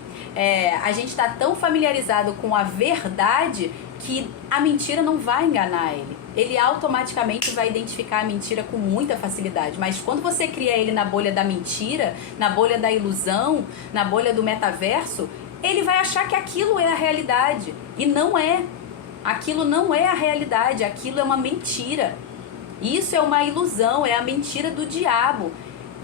A gente está tão familiarizado com a verdade que a mentira não vai enganar ele. Ele automaticamente vai identificar a mentira com muita facilidade. Mas quando você cria ele na bolha da mentira, na bolha da ilusão, na bolha do metaverso, ele vai achar que aquilo é a realidade. E não é. Aquilo não é a realidade, aquilo é uma mentira. Isso é uma ilusão, é a mentira do diabo.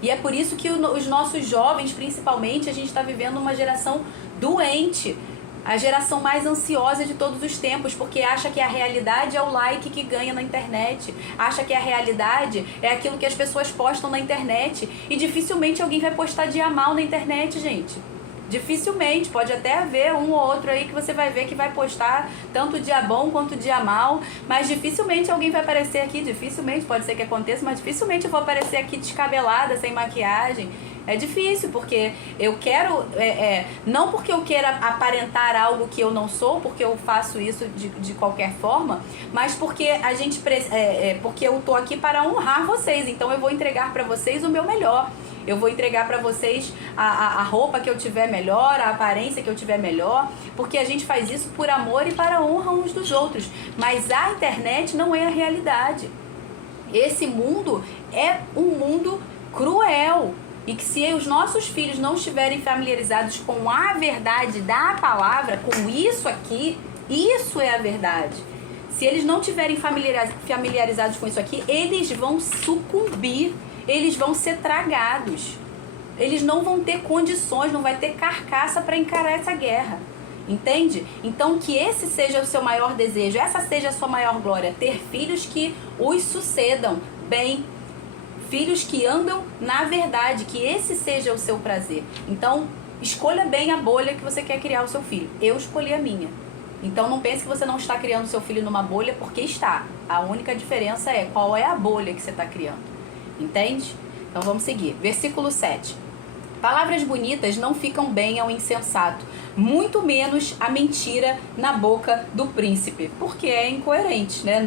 E é por isso que os nossos jovens, principalmente, a gente está vivendo uma geração doente. A geração mais ansiosa de todos os tempos, porque acha que a realidade é o like que ganha na internet. Acha que a realidade é aquilo que as pessoas postam na internet. E dificilmente alguém vai postar dia mal na internet, gente. Dificilmente, pode até haver um ou outro aí que você vai ver que vai postar tanto dia bom quanto dia mal, mas dificilmente alguém vai aparecer aqui, dificilmente, pode ser que aconteça, mas dificilmente eu vou aparecer aqui descabelada, sem maquiagem. É difícil, porque eu quero, não porque eu queira aparentar algo que eu não sou, porque eu faço isso de qualquer forma, mas porque porque eu tô aqui para honrar vocês, então eu vou entregar para vocês o meu melhor. Eu vou entregar para vocês a roupa que eu tiver melhor, a aparência que eu tiver melhor, porque a gente faz isso por amor e para a honra uns dos outros. Mas a internet não é a realidade. Esse mundo é um mundo cruel. E que se os nossos filhos não estiverem familiarizados com a verdade da palavra, com isso aqui, isso é a verdade. Se eles não estiverem familiarizados com isso aqui, eles vão sucumbir. Eles vão ser tragados. Eles não vão ter condições, não vai ter carcaça para encarar essa guerra. Entende? Então que esse seja o seu maior desejo, essa seja a sua maior glória. Ter filhos que os sucedam bem. Filhos que andam na verdade, que esse seja o seu prazer. Então, escolha bem a bolha que você quer criar o seu filho. Eu escolhi a minha. Então não pense que você não está criando o seu filho numa bolha, porque está. A única diferença é qual é a bolha que você está criando. Entende? Então vamos seguir. Versículo 7. Palavras bonitas não ficam bem ao insensato, muito menos a mentira na boca do príncipe, porque é incoerente, né?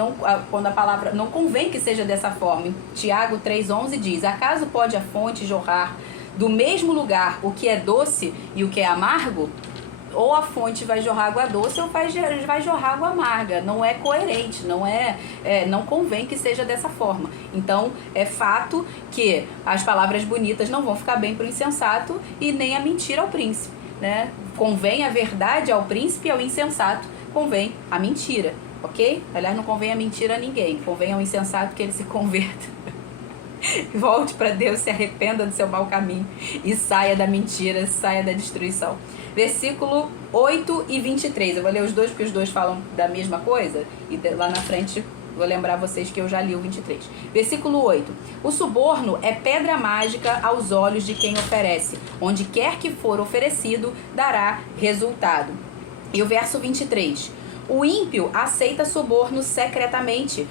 Quando a palavra não convém que seja dessa forma. Tiago 3,11 diz: acaso pode a fonte jorrar do mesmo lugar o que é doce e o que é amargo? Ou a fonte vai jorrar água doce ou vai jorrar água amarga. Não é coerente, não convém que seja dessa forma. Então, é fato que as palavras bonitas não vão ficar bem para o insensato e nem a mentira ao príncipe, né? Convém a verdade ao príncipe e ao insensato convém a mentira, ok? Aliás, não convém a mentira a ninguém, convém ao insensato que ele se converta. Volte para Deus, se arrependa do seu mau caminho e saia da mentira, saia da destruição. Versículo 8 e 23. Eu vou ler os dois porque os dois falam da mesma coisa. E lá na frente vou lembrar vocês que eu já li o 23. Versículo 8. O suborno é pedra mágica aos olhos de quem oferece. Onde quer que for oferecido, dará resultado. E o verso 23. O ímpio aceita suborno secretamente.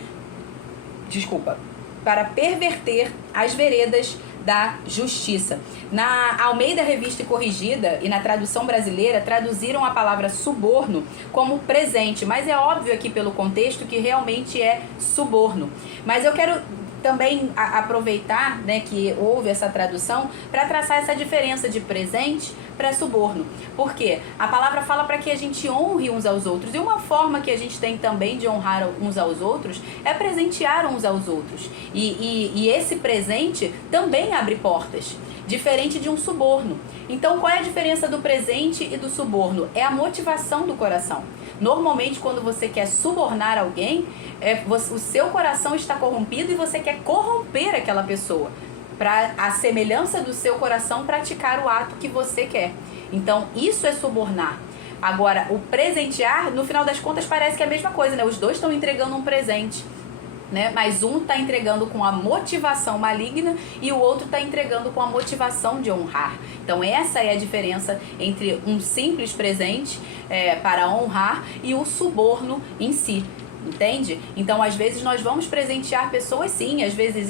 Para perverter as veredas da justiça. Na Almeida Revista e Corrigida e na tradução brasileira, traduziram a palavra suborno como presente, mas é óbvio aqui pelo contexto que realmente é suborno. Mas eu quero também aproveitar, né, que houve essa tradução para traçar essa diferença de presente para suborno. Por quê? A palavra fala para que a gente honre uns aos outros. E uma forma que a gente tem também de honrar uns aos outros é presentear uns aos outros. E esse presente também abre portas, diferente de um suborno. Então, qual é a diferença do presente e do suborno? É a motivação do coração. Normalmente, quando você quer subornar alguém, o seu coração está corrompido e você quer corromper aquela pessoa, para a semelhança do seu coração praticar o ato que você quer. Então, isso é subornar. Agora, o presentear, no final das contas, parece que é a mesma coisa, né? Os dois estão entregando um presente, né? Mas um está entregando com a motivação maligna e o outro está entregando com a motivação de honrar. Então essa é a diferença entre um simples presente para honrar e o suborno em si, entende? Então às vezes nós vamos presentear pessoas, sim, às vezes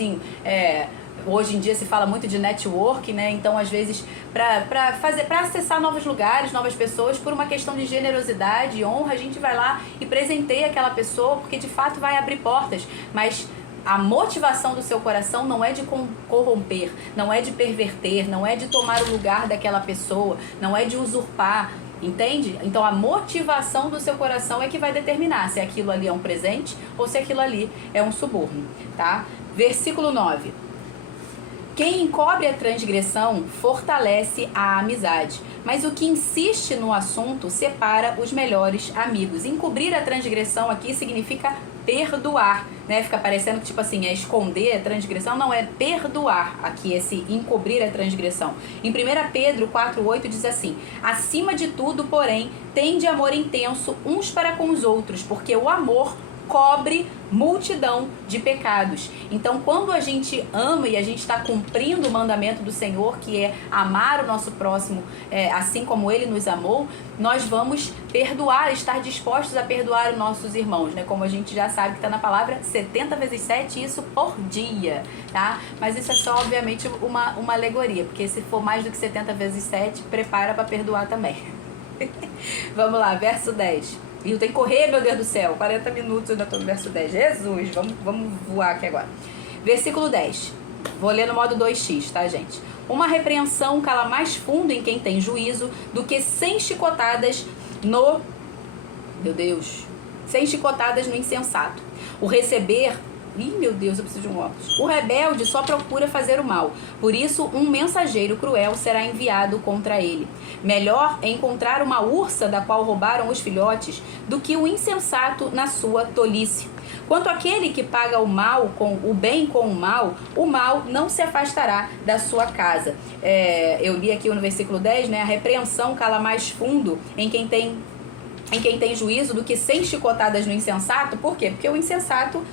hoje em dia se fala muito de network, né? Então, às vezes, para acessar novos lugares, novas pessoas, por uma questão de generosidade e honra, a gente vai lá e presenteia aquela pessoa, porque de fato vai abrir portas. Mas a motivação do seu coração não é de corromper, não é de perverter, não é de tomar o lugar daquela pessoa, não é de usurpar. Entende? Então a motivação do seu coração é que vai determinar se aquilo ali é um presente ou se aquilo ali é um suborno, tá? Versículo 9. Quem encobre a transgressão fortalece a amizade, mas o que insiste no assunto separa os melhores amigos. Encobrir a transgressão aqui significa perdoar, né? Fica parecendo que, tipo assim, é esconder a transgressão. Não, é perdoar aqui, esse encobrir a transgressão. Em 1 Pedro 4,8 diz assim: acima de tudo, porém, tende amor intenso uns para com os outros, porque o amor cobre multidão de pecados. Então, quando a gente ama e a gente está cumprindo o mandamento do Senhor, que é amar o nosso próximo assim como Ele nos amou, nós vamos perdoar, estar dispostos a perdoar os nossos irmãos, né? Como a gente já sabe que está na palavra 70 vezes 7, isso por dia, tá? Mas isso é só, obviamente, uma alegoria, porque se for mais do que 70 vezes 7, prepara para perdoar também. Vamos lá, verso 10. E eu tenho que correr, meu Deus do céu, 40 minutos eu ainda estou no verso 10. Jesus, vamos voar aqui agora. Versículo 10. Vou ler no modo 2x, tá, gente? Uma repreensão cala mais fundo em quem tem juízo do que 100 chicotadas no... Meu Deus. 100 chicotadas no insensato. O receber... Ih, meu Deus, eu preciso de um óculos. O rebelde só procura fazer o mal. Por isso, um mensageiro cruel será enviado contra ele. Melhor é encontrar uma ursa da qual roubaram os filhotes do que o insensato na sua tolice. Quanto àquele que paga o bem com o mal não se afastará da sua casa. Eu li aqui no versículo 10, né? A repreensão cala mais fundo em quem tem juízo do que 100 chicotadas no insensato. Por quê? Porque o insensato,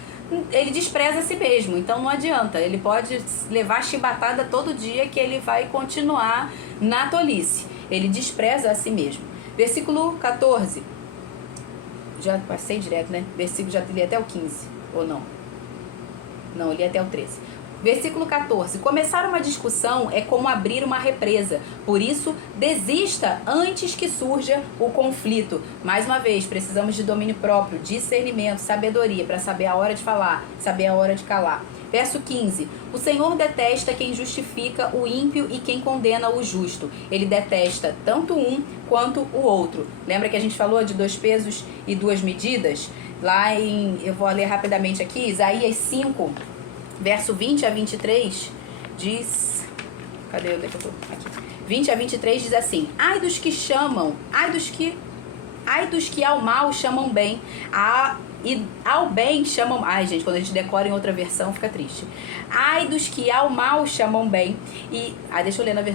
ele despreza a si mesmo, então não adianta, ele pode levar chibatada todo dia que ele vai continuar na tolice, ele despreza a si mesmo. Versículo 14, já passei direto, né? Versículo, já li até o 15, ou não? Não, eu li até o 13. Versículo 14. Começar uma discussão é como abrir uma represa. Por isso, desista antes que surja o conflito. Mais uma vez, precisamos de domínio próprio, discernimento, sabedoria, para saber a hora de falar, saber a hora de calar. Verso 15. O Senhor detesta quem justifica o ímpio e quem condena o justo. Ele detesta tanto um quanto o outro. Lembra que a gente falou de 2 pesos e 2 medidas? Lá eu vou ler rapidamente aqui, Isaías 5... Verso 20 a 23 diz... Cadê? Onde é que eu tô? Aqui. 20 a 23 diz assim: ai dos que ao mal chamam bem, e ao bem chamam... Ai, gente, quando a gente decora em outra versão fica triste. Ai dos que ao mal chamam bem e...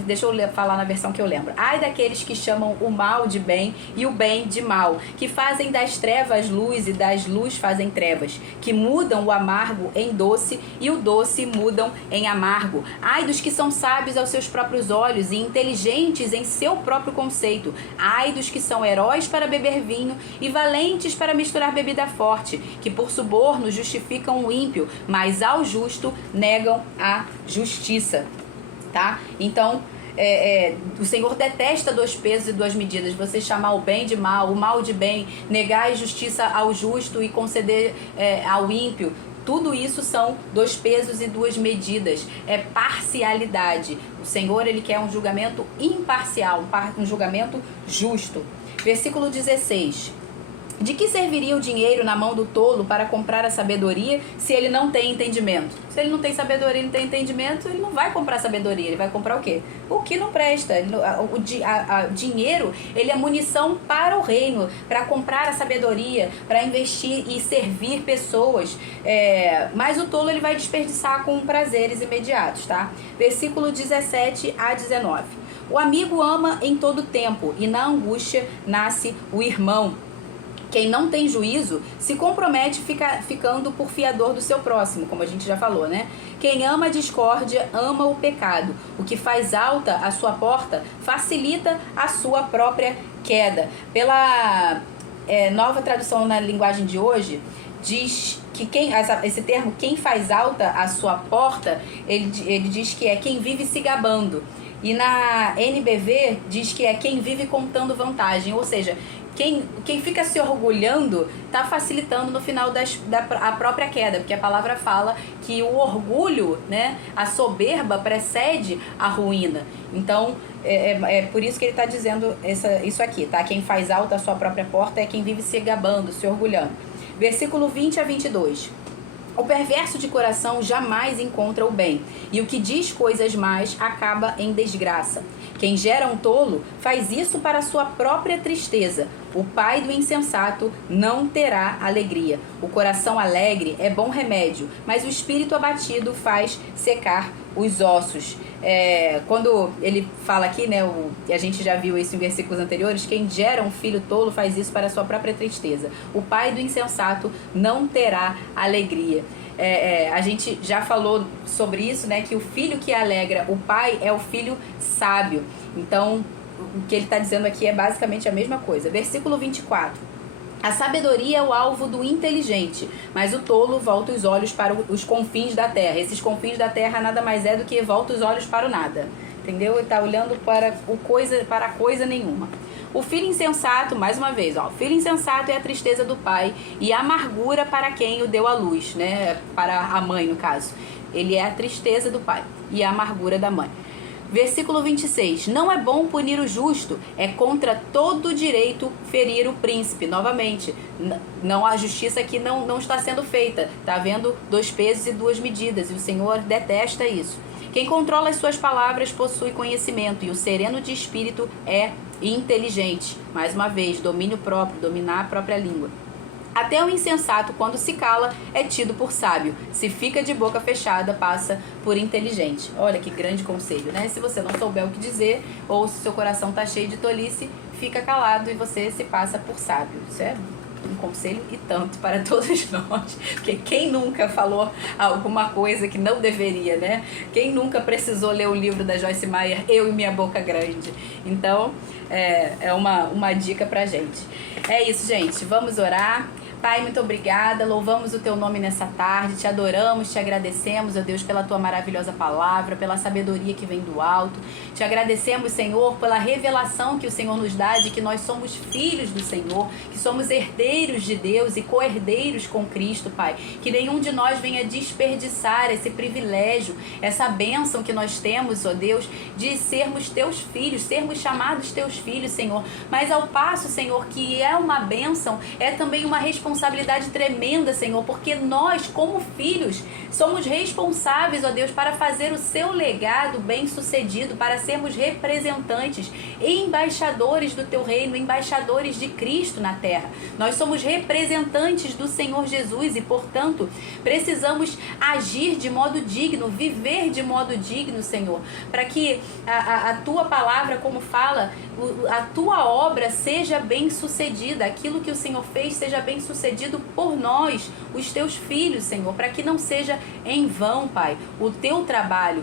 deixa eu falar na versão que eu lembro. Ai daqueles que chamam o mal de bem e o bem de mal, que fazem das trevas luz e das luz fazem trevas, que mudam o amargo em doce e o doce mudam em amargo. Ai dos que são sábios aos seus próprios olhos e inteligentes em seu próprio conceito. Ai dos que são heróis para beber vinho e valentes para misturar bebida forte, que por suborno justificam o ímpio, mas ao justo negam a justiça, tá? Então, o Senhor detesta 2 pesos e 2 medidas. Você chamar o bem de mal, o mal de bem, negar a justiça ao justo e conceder ao ímpio. Tudo isso são 2 pesos e 2 medidas, é parcialidade. O Senhor, ele quer um julgamento imparcial, um julgamento justo. Versículo 16. De que serviria o dinheiro na mão do tolo para comprar a sabedoria se ele não tem entendimento? Se ele não tem sabedoria e não tem entendimento, ele não vai comprar sabedoria, ele vai comprar o quê? O que não presta. O dinheiro, ele é munição para o reino, para comprar a sabedoria, para investir e servir pessoas. Mas o tolo, ele vai desperdiçar com prazeres imediatos, tá? Versículo 17 a 19. O amigo ama em todo tempo, e na angústia nasce o irmão. Quem não tem juízo se compromete ficando por fiador do seu próximo, como a gente já falou, né? Quem ama a discórdia, ama o pecado. O que faz alta a sua porta, facilita a sua própria queda. Pela nova tradução na linguagem de hoje, diz que esse termo, quem faz alta a sua porta, ele diz que é quem vive se gabando. E na NBV diz que é quem vive contando vantagem, ou seja, quem fica se orgulhando está facilitando no final a própria queda, porque a palavra fala que o orgulho, né, a soberba precede a ruína. Então, por isso que ele está dizendo isso aqui, tá? Quem faz alta a sua própria porta é quem vive se gabando, se orgulhando. Versículo 20 a 22. O perverso de coração jamais encontra o bem, e o que diz coisas más acaba em desgraça. Quem gera um tolo faz isso para a sua própria tristeza. O pai do insensato não terá alegria. O coração alegre é bom remédio, mas o espírito abatido faz secar os ossos. Quando ele fala aqui, né, a gente já viu isso em versículos anteriores, quem gera um filho tolo faz isso para a sua própria tristeza. O pai do insensato não terá alegria. A gente já falou sobre isso, né, que o filho que alegra o pai é o filho sábio. Então, o que ele está dizendo aqui é basicamente a mesma coisa. Versículo 24. A sabedoria é o alvo do inteligente, mas o tolo volta os olhos para os confins da terra. Esses confins da terra nada mais é do que volta os olhos para o nada. Entendeu? Ele está olhando para coisa nenhuma. O filho insensato, mais uma vez, o filho insensato é a tristeza do pai e a amargura para quem o deu à luz, né? Para a mãe, no caso. Ele é a tristeza do pai e a amargura da mãe. Versículo 26. Não é bom punir o justo, é contra todo direito ferir o príncipe. Novamente, não, a justiça aqui não está sendo feita. Está havendo 2 pesos e 2 medidas, e o Senhor detesta isso. Quem controla as suas palavras possui conhecimento, e o sereno de espírito é inteligente. Mais uma vez, domínio próprio, dominar a própria língua. Até o insensato, quando se cala, é tido por sábio. Se fica de boca fechada, passa por inteligente. Olha que grande conselho, né? Se você não souber o que dizer, ou se seu coração está cheio de tolice, fica calado e você se passa por sábio. Isso é um conselho e tanto para todos nós. Porque quem nunca falou alguma coisa que não deveria, né? Quem nunca precisou ler o livro da Joyce Meyer, Eu e Minha Boca Grande? Então, é uma dica pra gente. É isso, gente. Vamos orar. Pai, muito obrigada, louvamos o Teu nome nessa tarde, Te adoramos, Te agradecemos, ó Deus, pela Tua maravilhosa palavra, pela sabedoria que vem do alto. Te agradecemos, Senhor, pela revelação que o Senhor nos dá de que nós somos filhos do Senhor, que somos herdeiros de Deus e co-herdeiros com Cristo, Pai. Que nenhum de nós venha desperdiçar esse privilégio, essa bênção que nós temos, ó Deus, de sermos Teus filhos, sermos chamados Teus filhos, Senhor. Mas ao passo, Senhor, que é uma bênção, é também uma responsabilidade tremenda, Senhor, porque nós, como filhos, somos responsáveis, ó Deus, para fazer o Seu legado bem-sucedido, para sermos representantes e embaixadores do Teu reino, embaixadores de Cristo na terra. Nós somos representantes do Senhor Jesus e, portanto, precisamos agir de modo digno, viver de modo digno, Senhor, para que a Tua palavra, como fala, a Tua obra seja bem-sucedida, aquilo que o Senhor fez seja bem-sucedido por nós, os Teus filhos, Senhor, para que não seja em vão, Pai, o Teu trabalho.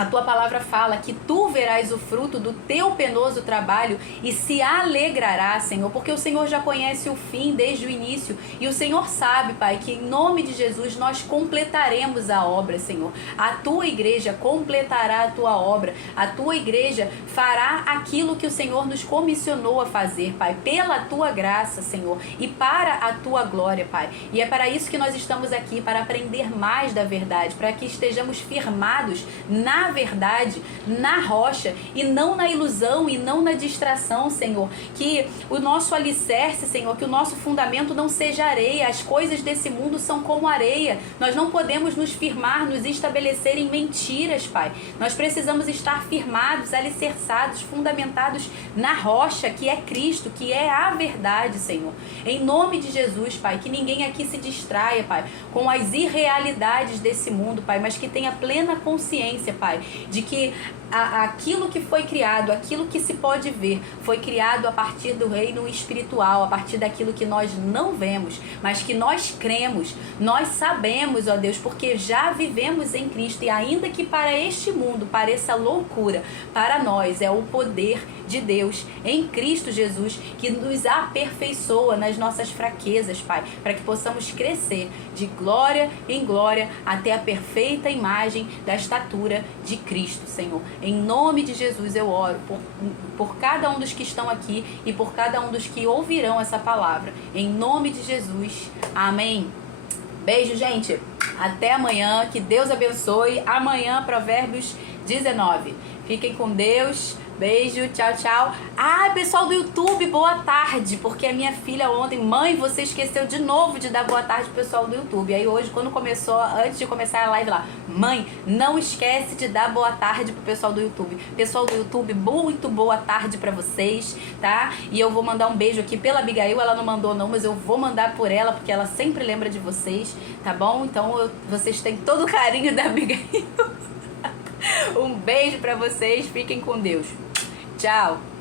A tua palavra fala que tu verás o fruto do teu penoso trabalho e se alegrarás, Senhor, porque o Senhor já conhece o fim desde o início e o Senhor sabe, Pai, que em nome de Jesus nós completaremos a obra, Senhor. A tua igreja completará a tua obra, a tua igreja fará aquilo que o Senhor nos comissionou a fazer, Pai, pela tua graça, Senhor, e para a tua glória, Pai. E é para isso que nós estamos aqui, para aprender mais da verdade, para que estejamos firmados na verdade, na rocha e não na ilusão e não na distração, Senhor. Que o nosso alicerce, Senhor, que o nosso fundamento não seja areia. As coisas desse mundo são como areia. Nós não podemos nos firmar, nos estabelecer em mentiras, Pai. Nós precisamos estar firmados, alicerçados, fundamentados na rocha, que é Cristo, que é a verdade, Senhor. Em nome de Jesus, Pai, que ninguém aqui se distraia, Pai, com as irrealidades desse mundo, Pai, mas que tenha plena consciência, Pai, de que aquilo que foi criado, aquilo que se pode ver, foi criado a partir do reino espiritual, a partir daquilo que nós não vemos, mas que nós cremos, nós sabemos, ó Deus, porque já vivemos em Cristo, e ainda que para este mundo pareça loucura, para nós é o poder de Deus em Cristo Jesus que nos aperfeiçoa nas nossas fraquezas, Pai, para que possamos crescer de glória em glória até a perfeita imagem da estatura de Cristo, Senhor. Em nome de Jesus eu oro por cada um dos que estão aqui e por cada um dos que ouvirão essa palavra. Em nome de Jesus. Amém. Beijo, gente. Até amanhã. Que Deus abençoe. Amanhã, Provérbios 19. Fiquem com Deus. Beijo, tchau, tchau. Ah, pessoal do YouTube, boa tarde, porque a minha filha ontem, mãe, você esqueceu de novo de dar boa tarde pro pessoal do YouTube. Aí hoje, quando começou, antes de começar a live lá, mãe, não esquece de dar boa tarde pro pessoal do YouTube. Pessoal do YouTube, muito boa tarde pra vocês, tá? E eu vou mandar um beijo aqui pela Abigail, ela não mandou não, mas eu vou mandar por ela, porque ela sempre lembra de vocês, tá bom? Então, vocês têm todo o carinho da Abigail. Um beijo pra vocês, fiquem com Deus. Tchau!